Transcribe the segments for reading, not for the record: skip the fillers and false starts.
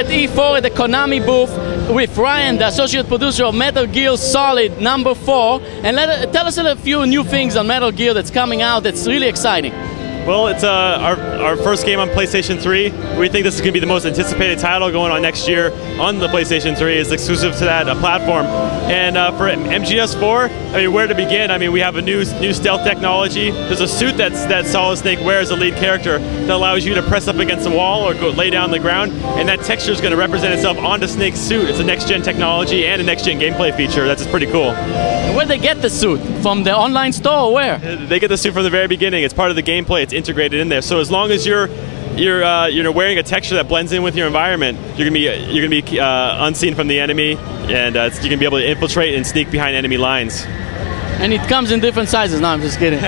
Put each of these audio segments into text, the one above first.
at E4 at the Konami booth with Ryan, the associate producer of Metal Gear Solid #4, and tell us a few new things on Metal Gear that's coming out that's really exciting. Well, it's our first game on PlayStation 3. We think this is going to be the most anticipated title going on next year on the PlayStation 3. It's exclusive to that platform. And for MGS4, I mean, where to begin? I mean, we have a new stealth technology. There's a suit that Solid Snake wears, the lead character, that allows you to press up against the wall or go lay down on the ground, and that texture is going to represent itself onto Snake's suit. It's a next-gen technology and a next-gen gameplay feature. That's just pretty cool. Where'd they get the suit? From the online store or where? They get the suit from the very beginning. It's part of the gameplay. It's integrated in there. So as long as you're wearing a texture that blends in with your environment, you're gonna be unseen from the enemy, and you're gonna be able to infiltrate and sneak behind enemy lines. And it comes in different sizes. No, I'm just kidding.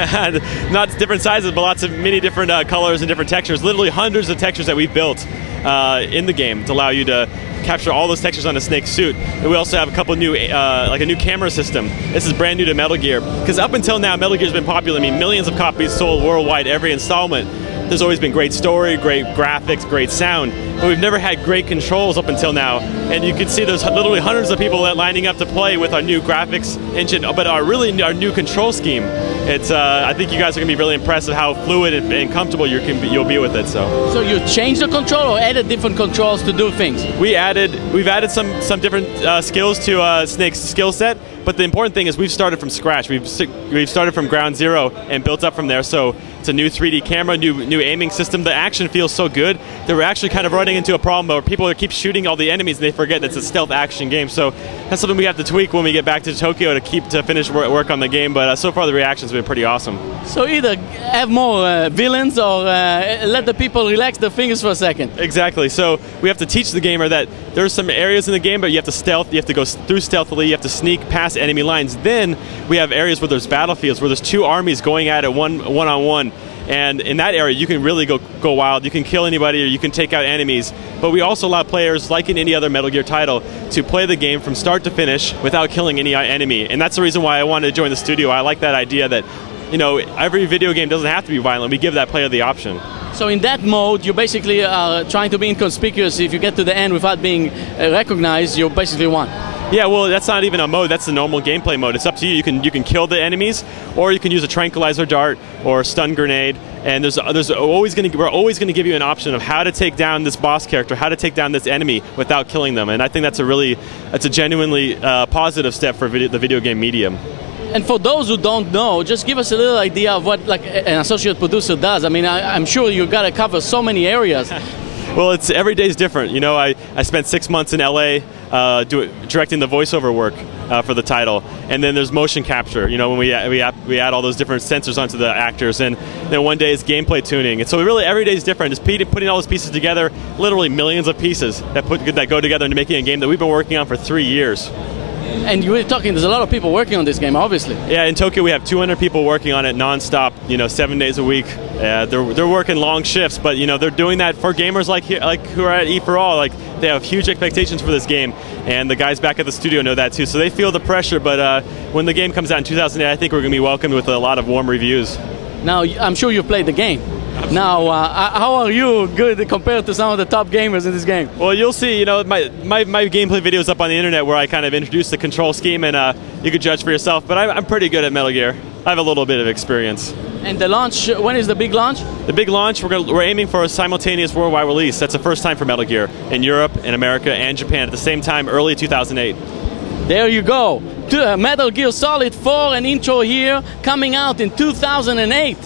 Not different sizes, but lots of many different colors and different textures. Literally hundreds of textures that we've built in the game to allow you to capture all those textures on a Snake suit. And we also have a couple new, like a new camera system. This is brand new to Metal Gear, because up until now, Metal Gear's been popular. I mean, millions of copies sold worldwide every installment. There's always been great story, great graphics, great sound, but we've never had great controls up until now. And you can see there's literally hundreds of people lining up to play with our new graphics engine, but our new control scheme. It's I think you guys are gonna be really impressed at how fluid and comfortable you'll be with it. So you changed the control or added different controls to do things? We've added some different skills to Snake's skill set, but the important thing is we've started from scratch. We've started from ground zero and built up from there. So it's a new 3D camera, new aiming system. The action feels so good that we're actually kind of running into a problem where people keep shooting all the enemies and they forget that it's a stealth action game. So that's something we have to tweak when we get back to Tokyo to finish work on the game. But so far the reaction's been pretty awesome. So either have more villains or let the people relax their fingers for a second. Exactly. So we have to teach the gamer that there's some areas in the game, but you have to stealth. You have to go through stealthily. You have to sneak past enemy lines. Then we have areas where there's battlefields where there's two armies going at it one-on-one. And in that area, you can really go wild. You can kill anybody or you can take out enemies. But we also allow players, like in any other Metal Gear title, to play the game from start to finish without killing any enemy. And that's the reason why I wanted to join the studio. I like that idea that, you know, every video game doesn't have to be violent. We give that player the option. So in that mode, you basically are trying to be inconspicuous. If you get to the end without being recognized, you basically won. Yeah, well, that's not even a mode. That's the normal gameplay mode. It's up to you. You can kill the enemies, or you can use a tranquilizer dart or a stun grenade. And we're always going to give you an option of how to take down this boss character, how to take down this enemy without killing them. And I think that's a genuinely positive step for the video game medium. And for those who don't know, just give us a little idea of what like an associate producer does. I mean, I'm sure you got to cover so many areas. Well, every day's different. You know, I spent 6 months in LA directing the voiceover work for the title, and then there's motion capture. You know, when we add all those different sensors onto the actors, and then one day is gameplay tuning. And so really every day is different. It's putting all those pieces together, literally millions of pieces that go together into making a game that we've been working on for 3 years. And you were talking, there's a lot of people working on this game, obviously. Yeah, in Tokyo we have 200 people working on it non-stop, you know, 7 days a week. They're working long shifts, but you know, they're doing that for gamers like who are at E4ALL. Like, they have huge expectations for this game, and the guys back at the studio know that too. So they feel the pressure, but when the game comes out in 2008, I think we're going to be welcomed with a lot of warm reviews. Now, I'm sure you played the game. Absolutely. Now, how are you good compared to some of the top gamers in this game? Well, you'll see. You know, my gameplay videos up on the internet where I kind of introduce the control scheme, and you could judge for yourself. But I'm pretty good at Metal Gear. I have a little bit of experience. And the launch, when is the big launch? The big launch, we're aiming for a simultaneous worldwide release. That's the first time for Metal Gear in Europe, in America, and Japan at the same time, early 2008. There you go. Metal Gear Solid 4, an intro here, coming out in 2008.